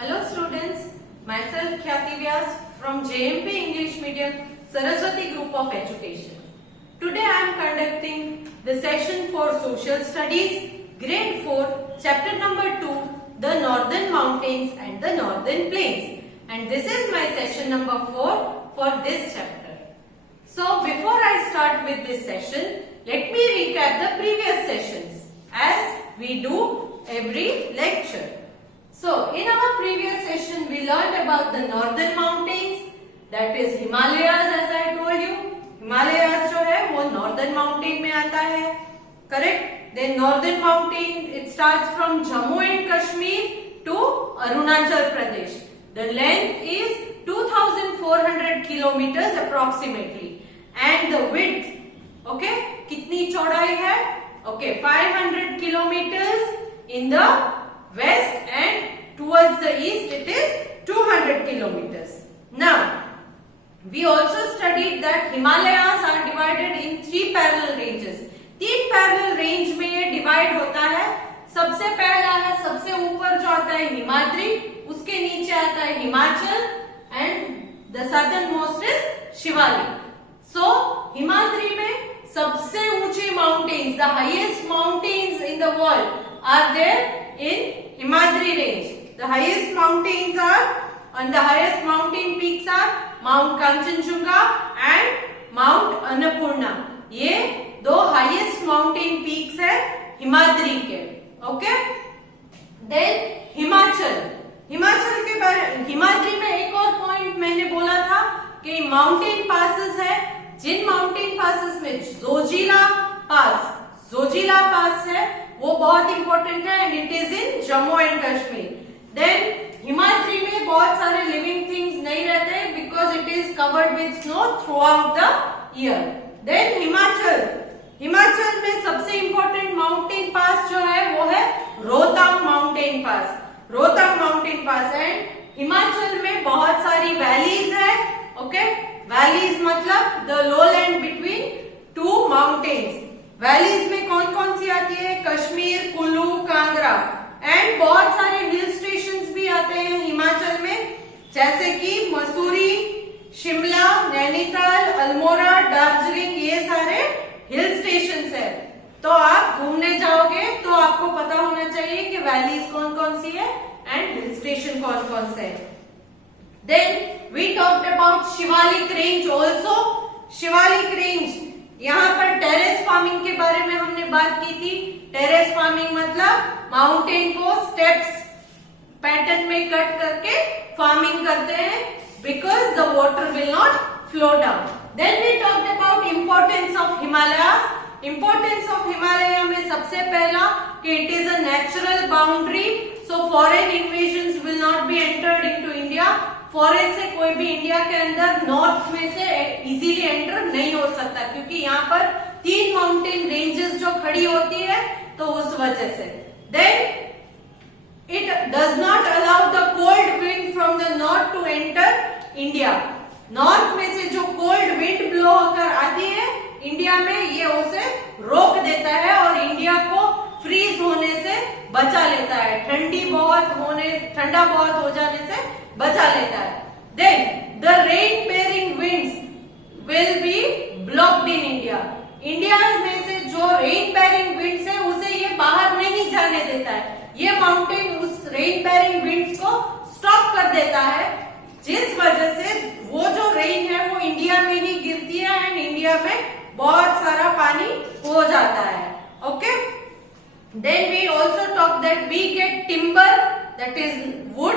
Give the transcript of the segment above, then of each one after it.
Hello students, myself Khyati Vyas from JMP English Medium Saraswati Group of Education. Today I am conducting the session for Social Studies, Grade 4, Chapter number 2, the Northern Mountains and the Northern Plains. And this is my session number 4 for this chapter. So before I start with this session, let me recap the previous sessions as we do every lecture. So in our previous session we learned about the northern mountains, that is Himalayas, as I told you. Himalayas जो है वो northern mountain में आता है, correct? Then northern mountain, it starts from Jammu and Kashmir to Arunachal Pradesh. The length is 2400 kilometers approximately and the width, okay, कितनी चौड़ाई है? Okay, 500 kilometers in the west and towards the east it is 200 kilometers. Now, we also studied that Himalayas are divided in 3 parallel ranges. 3 parallel range में ये divide होता है. सबसे पहला है, सबसे ऊपर जो आता है हिमाद्री, उसके नीचे आता है Himachal and the southern most is Shivalik. So, Himadri में सबसे ऊंचे mountains, the highest mountains in the world are there in Himadri range. The highest mountains are, and the highest mountain peaks are Mount Kanchenjunga and Mount Annapurna. ये दो highest mountain peaks है हिमाद्री के. Okay? Then Himachal के बारे, हिमाद्री में एक और point मैंने बोला था कि माउंटेन पासेस है. जिन माउंटेन पासेस में जोजिला पास है वो बहुत इंपॉर्टेंट है and it is in Jammu and Kashmir. Then Himadri में बहुत सारे लिविंग थिंग्स नहीं रहते because it is covered with snow throughout the year. Then Himachal में सबसे इंपॉर्टेंट माउंटेन पास जो है वो है Rohtang mountain pass and Himachal में बहुत सारी वैलीज है. ओके, वैलीज मतलब the lowland between 2 mountains. Valleys में कौन कौन सी आती है? कश्मीर, कुल्लू, कांगड़ा एंड बहुत सारे हिल स्टेशंस भी आते हैं हिमाचल में, जैसे कि मसूरी, शिमला, नैनीताल, अल्मोड़ा, दार्जिलिंग, ये सारे हिल स्टेशंस है. तो आप घूमने जाओगे तो आपको पता होना चाहिए कि वैलीज कौन कौन सी है एंड हिल स्टेशन कौन कौन से है. Then we talked about Shivalik range also. Shivalik range, यहाँ पर टेरेस फार्मिंग के बारे में हमने बात की थी. टेरेस फार्मिंग मतलब माउंटेन को स्टेप्स पैटर्न में कट करके फार्मिंग करते हैं because the water will not flow down. Then we talked about importance of Himalayas. Importance of Himalaya में सबसे पहला कि it is a natural boundary, so foreign invasions will not be entered into India. Foreign से कोई भी India के अंदर north में से इजीली एंटर नहीं हो सकता क्योंकि यहाँ पर 3 माउंटेन रेंजेस जो खड़ी होती है तो उस वजह से. Then it does not allow the cold wind from the north to enter India. North में से जो कोल्ड विंड ब्लो होकर आती है इंडिया में, ये उसे रोक देता है और इंडिया को फ्रीज होने से बचा लेता है, ठंडा बहुत हो जाने से बचा लेता है. Then the rain bearing winds will be blocked in India. India में से जो रेन बेरिंग विंड्स है उसे ये बाहर नहीं जाने देता है. ये माउंटेन उस रेन बेरिंग विंड्स को स्टॉप कर देता है, जिस वजह से वो जो रेन है वो इंडिया में ही गिरती है एंड इंडिया में बहुत सारा पानी हो जाता है. Okay, then we also talk that we get timber, that is wood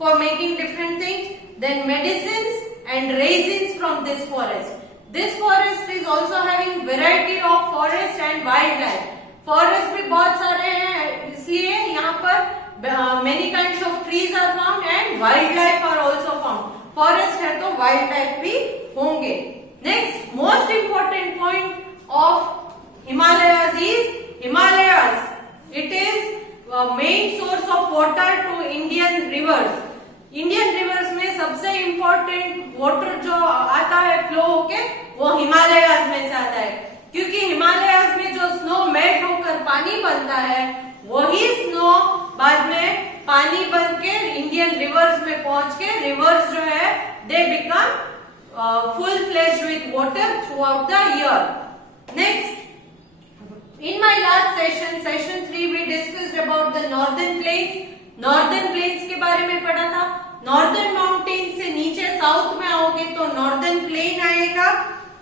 for making different things, then medicines and resins from this forest. This forest is also having variety of forest and wildlife. Forest भी बहुत सारे हैं, इसलिए यहाँ पर many kinds of trees are found and wildlife are also found. Forest है तो wildlife भी होंगे. Next, most important point of Himalayas is Himalayas. It is main source of water to Indian rivers. Indian reverse में सबसे important water जो आता है flow होके वो हिमालयाज में से आता है क्योंकि हिमालयाज में जो स्नो मेल्ट होकर पानी बनता है वही स्नो बाद में पानी बन के इंडियन रिवर्स में पहुंच के रिवर्स जो है they become full fleshed with water through out the year. Next, in my last session 3 we discussed about the northern plains के बारे में पढ़ा था. नॉर्दर्न माउंटेन से नीचे साउथ में आओगे तो नॉर्दर्न प्लेन आएगा.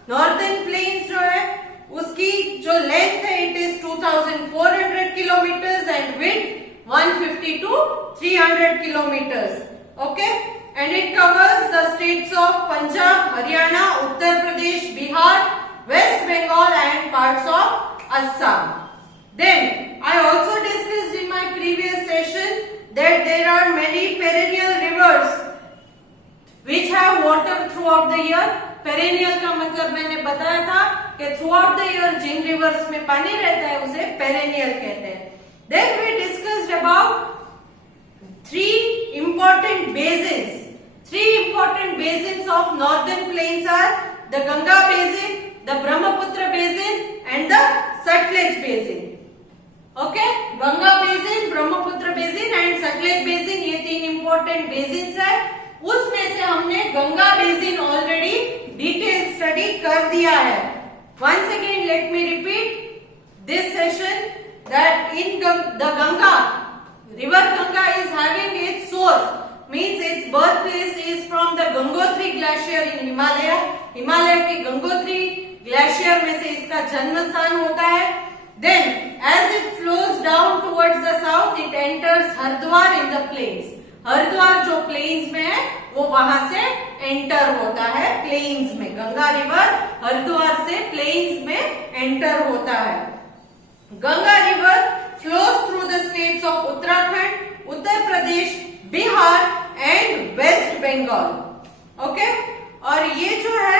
नॉर्दर्न प्लेन्स जो है उसकी जो लेंथ है it is 2400 kilometres and width 150 to 300 kilometers. Okay, and it covers the states of Punjab, Haryana, Uttar Pradesh, Bihar, West Bengal and parts of Assam. Then I also discussed in my previous session that there are many perennial rivers which have water throughout the year. Perennial का मतलब मैंने बताया था कि throughout the year Jin rivers में पानी रहता है उसे perennial कहते हैं. Then we discussed about three important basins. Three important basins of northern plains are the Ganga basin, the Brahmaputra basin and the Satluj basin. Okay, Ganga basin, Brahmaputra basin and Satluj basin, ये तीन important basins है. उसमें से हमने Ganga basin already detail study कर दिया है. Once again let me repeat this session that in the Ganga, river Ganga is having its source, means its birthplace is from the Gangotri glacier in Himalaya. Himalaya के Gangotri glacier में से इसका जन्म स्थान होता है. Then as it flows down towards the south it enters Haridwar in the plains. Haridwar जो planes में है वो वहां से एंटर होता है प्लेन्स में. गंगा रिवर हरिद्वार से प्लेन्स में एंटर होता है. Ganga river flows through the states of Uttarakhand, Uttar Pradesh, Bihar and West Bengal. Okay, और ये जो है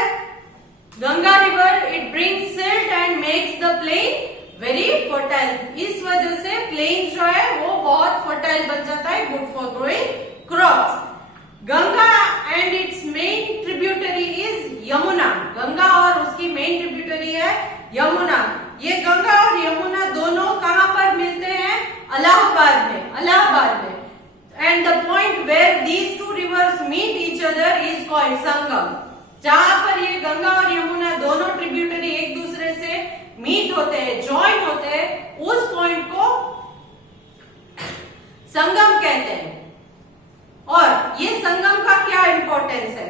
Ganga river it brings silt and makes the plain very fertile. इस वजह से प्लेन जो है वो बहुत फर्टाइल बन जाता है, good for growing crops. Ganga and it's main tributary is Yamuna. Ganga और उसकी मेन ट्रिब्यूटरी है यमुना. ये गंगा और यमुना दोनों कहां पर मिलते हैं? इलाहाबाद में. And the point where these two rivers meet each other is called Sangam. जहां पर ये गंगा और यमुना दोनों ट्रिब्यूटरी एक दूसरे से मीट होते हैं, ज्वाइन होते हैं, उस पॉइंट को संगम कहते हैं. और ये संगम का क्या इंपॉर्टेंस है?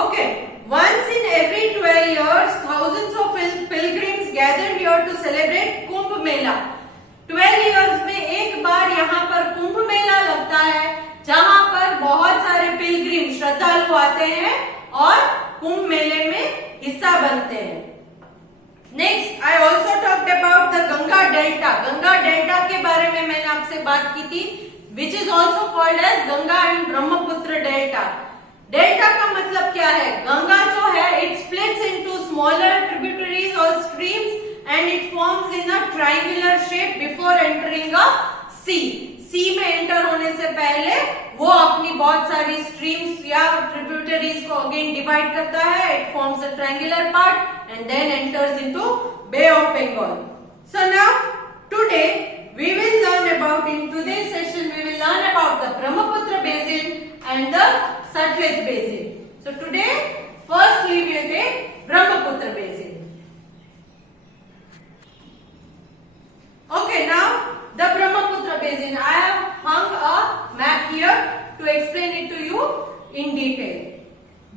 Okay, once in every 12 years thousands of pilgrims gather here to celebrate Kumbh Mela. 12 years में एक बार यहाँ पर कुंभ मेला लगता है जहां पर बहुत सारे पिलग्रिम श्रद्धालु आते हैं और कुंभ मेले में हिस्सा बनते हैं. Next, I also talked about the Ganga delta. Ganga delta के बारे में मैंने आपसे बात की थी, which is also called as Ganga and Brahmaputra delta. Delta का मतलब क्या है? गंगा जो है it splits into smaller tributaries और streams and it forms in a triangular shape before entering a sea. Sea में एंटर होने से पहले वो अपनी बहुत सारी स्ट्रीम्स या ट्रिब्यूटरीज को अगेन डिवाइड करता है. It forms a triangular part and then enters into bay of Bengal. So now today we will learn about, in today's session we will learn about the Brahmaputra basin and the Satluj basin. So today first we will take Brahmaputra basin. Okay, now the Brahmaputra basin, I have hung a map here to explain it to you in detail.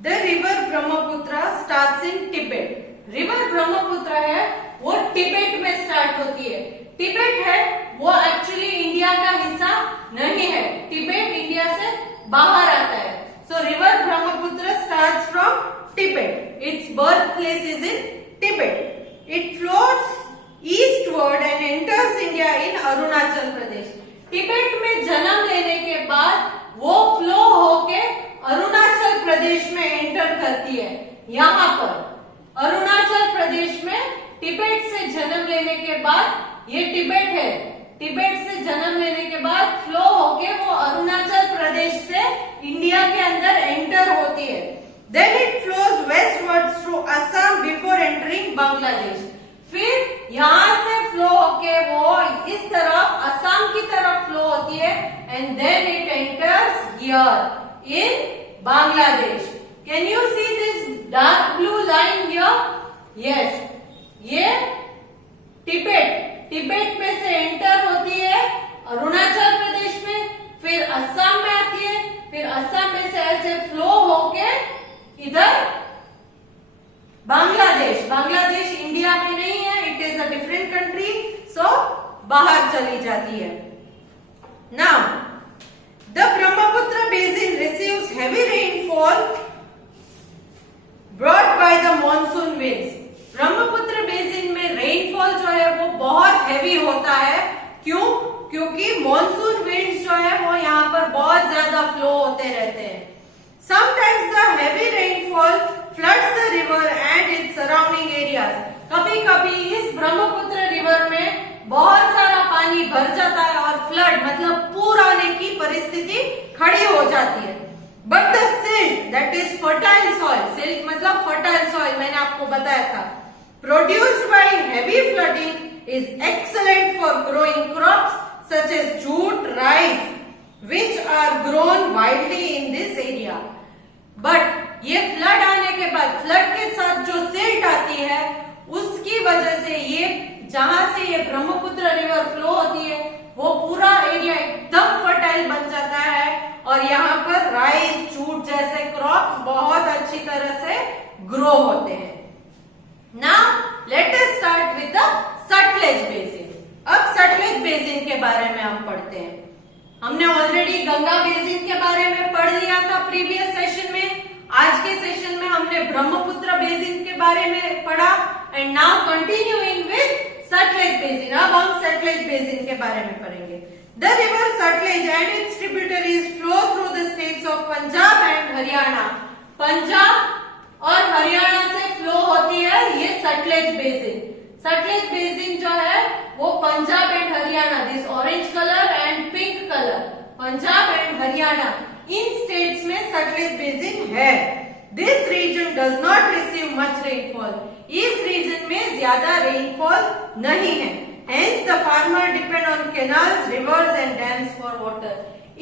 The river Brahmaputra starts in Tibet. river Brahmaputra है वो Tibet में start होती है. Tibet है वो actually India का हिस्सा नहीं है. टिबेट इंडिया से बाहर आता है. सो river Brahmaputra starts from Tibet. It's birth place is in Tibet. It flows eastward and enters India in Arunachal Pradesh. Tibet में जन्म लेने के बाद वो फ्लो होके अरुणाचल प्रदेश में एंटर करती है. यहाँ पर अरुणाचल प्रदेश में टिबेट से जन्म लेने के बाद, ये टिबेट है, टिबेट से जन्म लेने के बाद फ्लो होके वो अरुणाचल प्रदेश से इंडिया के अंदर एंटर होती है. Then it flows westwards through Assam before entering Bangladesh. फिर यहाँ से फ्लो होके वो इस तरफ असम की तरफ फ्लो होती है and then it here in Bangladesh. Can you see this dark blue line here? Yes, ये तिब्बत में से एंटर होती है अरुणाचल प्रदेश में, फिर असम में आती है, फिर असम में से ऐसे फ्लो होके इधर बांग्लादेश इंडिया में नहीं है, it is a different country, so बाहर चली जाती है. Now the Brahmaputra basin receives heavy rainfall brought by the monsoon winds. Brahmaputra basin में रेनफॉल जो है वो बहुत हेवी होता है. क्यों? क्योंकि मॉनसून विंड्स जो है वो यहाँ पर बहुत ज्यादा फ्लो होते रहते हैं. Sometimes the heavy rainfall floods the river and its surrounding areas. कभी कभी इस ब्रह्मपुत्र रिवर में बहुत सारा पानी भर जाता है और फ्लड मतलब पूर आने की परिस्थिति खड़ी हो जाती है. But the silt that is fertile soil, silt मतलब फर्टाइल सॉइल, मैंने आपको बताया था, produced by heavy flooding is excellent for growing crops such as jute, rice, which are grown widely in this area. But ये flood आने के बाद, flood के साथ जो सिल्ट आती है उसकी वजह से ये जहां से ये ब्रह्मपुत्र रिवर फ्लो होती है वो पूरा एरिया एकदम फर्टाइल बन जाता है और यहाँ पर राइस, जूट जैसे क्रॉप्स बहुत अच्छी तरह से ग्रो होते हैं. Now let us start with the Sutlej basin. अब सतलेज बेसिन के बारे में हम पढ़ते हैं. हमने ऑलरेडी गंगा बेसिन के बारे में पढ़ लिया था प्रीवियस सेशन में. आज के सेशन में हमने ब्रह्मपुत्र बेसिन के बारे में पढ़ा and now continuing with Sutlej basin. अब हम सतलेज बेसिन के बारे में पढ़ेंगे. The river Satluj and its tributaries flow through the states of Punjab and Haryana. Punjab और हरियाणा से फ्लो होती है ये सतलेज बेसिन. सतलेज बेसिन जो है वो Punjab and Haryana, this orange colour and pink colour, Punjab and Haryana इन स्टेट्स में सतलेज बेसिन है. This region does not receive much rainfall. इस रीजन में ज्यादा रेनफॉल नहीं है. Hence the farmer depend on canals, rivers and dams for water.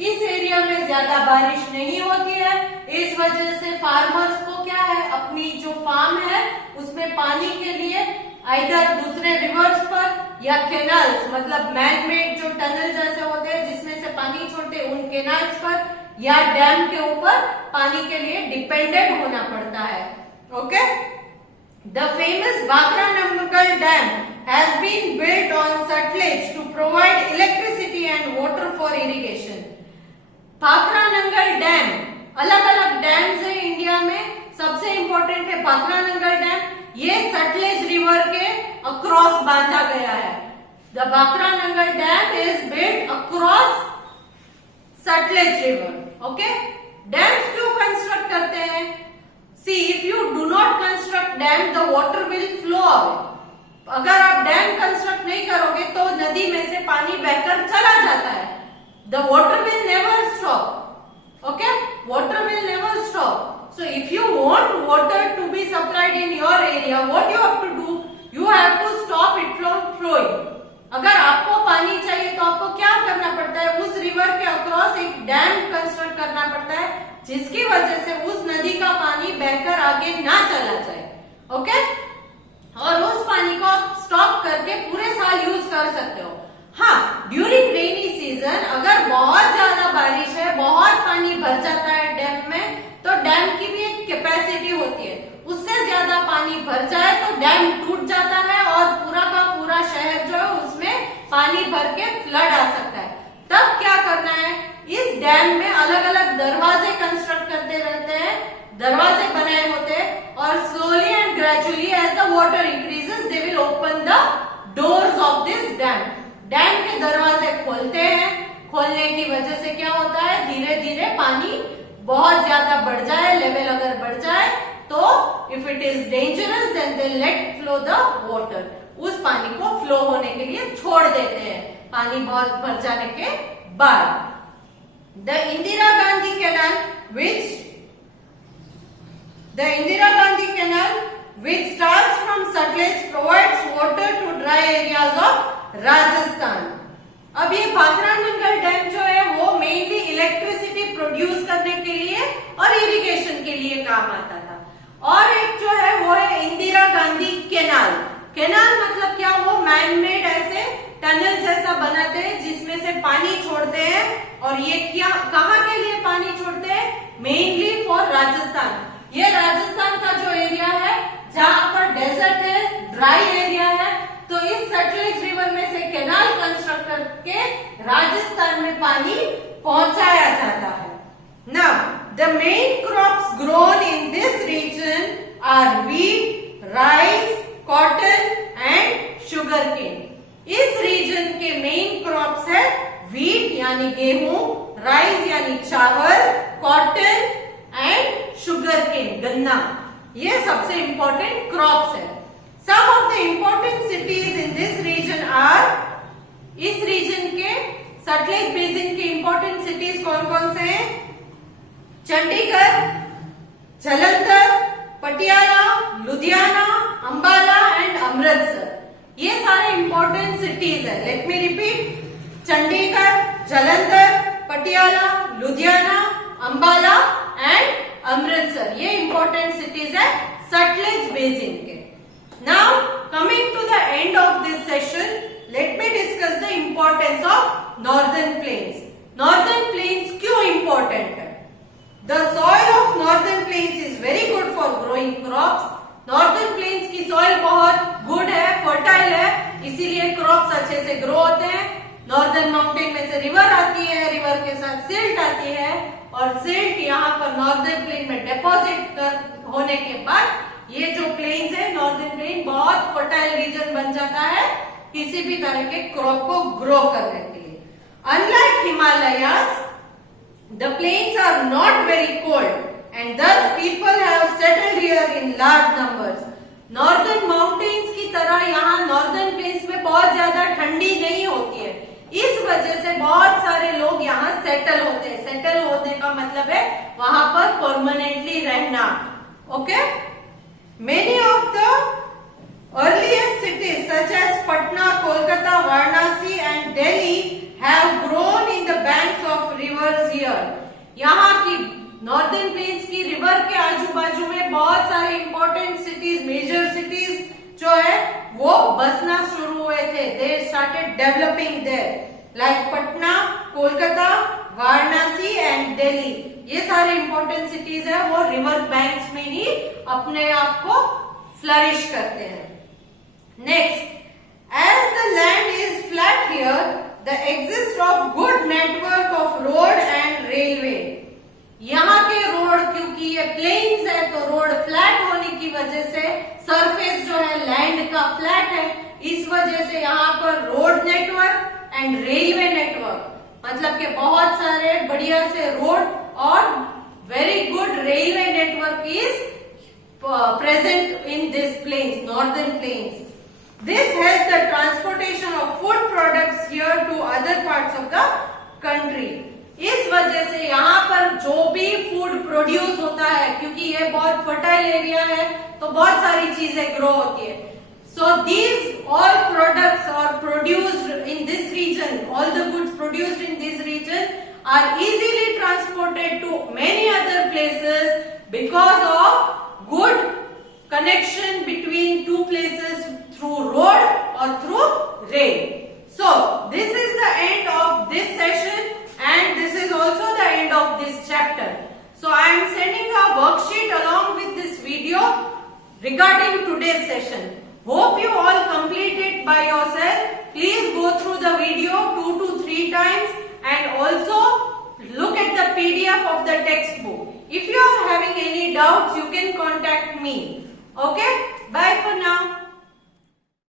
इस एरिया में ज्यादा बारिश नहीं होती है, इस वजह से फार्मर्स को क्या है, अपनी जो फार्म है उसमें पानी के लिए आइदर दूसरे रिवर्स पर या केनाल्स मतलब मैन मेड जो टनल जैसे होते हैं जिसमें से पानी छोड़ते उन केनाल्स पर या डैम के ऊपर पानी के लिए डिपेंडेंट होना पड़ता है. Okay. The famous Bhakra Nangal Dam has been built on Satluj to provide electricity and water for irrigation. Bhakra Nangal dam, अलग अलग डैम्स है इंडिया में, सबसे इंपॉर्टेंट है भाखरा नंगल डैम. ये सतलेज रिवर के अक्रॉस बांधा गया है. The Bhakra Nangal dam is built across Sutlej river. Okay. Dams क्यों कंस्ट्रक्ट करते हैं? See, if you do not construct dam, the water will flow away. अगर आप डैम कंस्ट्रक्ट नहीं करोगे तो नदी में से पानी बहकर चला जाता है. The water will never stop. Okay? Water will never stop. So if you want water to be supplied in your area, what you have to do? You have to stop it from flowing. अगर आपको पानी चाहिए तो आपको क्या करना पड़ता है? उस रिवर के अक्रॉस एक डैम कंस्ट्रक्ट करना पड़ता है जिसकी वजह से उस नदी का पानी बहकर आगे ना चला जाए. ओके. और उस पानी को आप स्टॉक करके पूरे साल यूज कर सकते हो. हाँ, ड्यूरिंग रेनी सीजन अगर बहुत ज्यादा बारिश है, बहुत पानी भर जाता है डैम में, तो डैम की भी एक कैपेसिटी होती है. उससे ज्यादा पानी भर जाए तो डैम टूट जाता है और पूरा का पूरा शहर जो है उसमें पानी भर के फ्लड आ सकता है. तब क्या करना है? इस डैम में अलग अलग दरवाजे कंस्ट्रक्ट करते रहते हैं, दरवाजे बनाए होते हैं और slowly and gradually as the water increases they will open the doors of this dam. Dam के दरवाजे खोलते हैं. खोलने की वजह से क्या होता है? धीरे धीरे पानी बहुत ज्यादा बढ़ जाए, लेवल अगर बढ़ जाए तो if it is dangerous then they let flow the water. उस पानी को फ्लो होने के लिए छोड़ देते हैं पानी बहुत भर जाने के बाद. The Indira Gandhi Canal, which starts from Satluj, provides water to dry areas of Rajasthan. अब ये भाखरा नंगल डैम जो है वो मेनली इलेक्ट्रिसिटी प्रोड्यूस काम आता था। और एक जो है वो है इंदिरा गांधी कैनाल। कैनाल मतलब क्या, वो मैन मेड ऐसे टनल जैसा बनाते हैं जिसमें से पानी छोड़ते हैं, और ये क्या कहाँ के लिए पानी छोड़ते हैं, मेनली फॉर राजस्थान। ये राजस्थान का जो एरिया है जहाँ पर डेजर्ट है, ड्राई एरिया है, तो इस सतलुज रिवर में से कैनाल कंस्ट्रक्ट करके राजस्थान में पानी पहुंचाया जाता है। Now, the main crops grown in this region are wheat, rice, cotton and sugarcane. इस रीजन के मेन क्रॉप्स है व्हीट यानी गेहूं, राइस यानी चावल, कॉटन एंड शुगरकेन गन्ना। ये सबसे इंपॉर्टेंट क्रॉप्स है। Some of the important cities in this region are, इस रीजन के सतलुज बेसिन के इंपॉर्टेंट सिटीज कौन कौन से हैं? चंडीगढ़, जालंधर, पटियाला, लुधियाना, अंबाला एंड अमृतसर। ये सारे इंपॉर्टेंट सिटीज है। Let me repeat, Chandigarh, Jalandhar, Patiala, Ludhiana, Ambala and Amritsar, ये इंपॉर्टेंट सिटीज है सतलुज बेसिन के। Now coming to the end of this session, let me discuss the importance of northern plains. Northern plains क्यों important है? The soil of northern plains is very good for growing crops. Northern plains की soil बहुत good है, fertile है, इसीलिए crops अच्छे से grow होते हैं। Northern mountain में से river आती है, river के साथ silt आती है, और silt यहाँ पर northern plain में deposit होने के बाद ये जो प्लेन्स है, नॉर्दर्न प्लेन बहुत फर्टाइल रीजन बन जाता है किसी भी तरह के क्रॉप को ग्रो करने के लिए। Unlike Himalayas, the plains are not very cold and thus people have settled here in large numbers. Northern mountains की तरह यहाँ नॉर्दर्न प्लेन्स में बहुत ज्यादा ठंडी नहीं होती है, इस वजह से बहुत सारे लोग यहाँ सेटल होते हैं। सेटल होने का मतलब है वहां पर परमानेंटली रहना। Okay, Many of the earliest cities such as Patna, Kolkata, Varanasi and Delhi have grown in the banks of rivers here. यहाँ की नॉर्दर्न प्लेन्स की रिवर के आजू बाजू में बहुत सारे इंपॉर्टेंट सिटीज, मेजर सिटीज जो है वो बसना शुरू हुए थे। They started developing there, like Patna, Kolkata, Varanasi and Delhi. ये सारे इंपॉर्टेंट सिटीज है, वो रिवर बैंक्स में ही अपने आप को फ्लरिश करते हैं। Next, as the land is flat here, the exist of good network of road and railway. यहाँ के रोड, क्योंकि ये प्लेन्स है तो रोड फ्लैट होने की वजह से सरफेस जो है लैंड का फ्लैट है, इस वजह से यहाँ पर road network and railway network, मतलब कि बहुत सारे बढ़िया से रोड और very good railway network is present in this plains, northern plains. This helps the transportation of food products here to other parts of the country. इस वजह से यहाँ पर जो भी फूड प्रोड्यूस होता है, क्योंकि ये बहुत फर्टाइल एरिया है तो बहुत सारी चीजें ग्रो होती है, so these all products are produced in this region, all the goods produced in this region are easily transported to many other places because of good connection between two places through road or through rail. So this is the end of this session and this is also the end of this chapter. So I am sending a worksheet along with this video regarding today's session. Hope you all complete it by yourself. Please go through the video 2 to 3 times and also look at the PDF of the textbook. If you are having any doubts, you can contact me. Okay?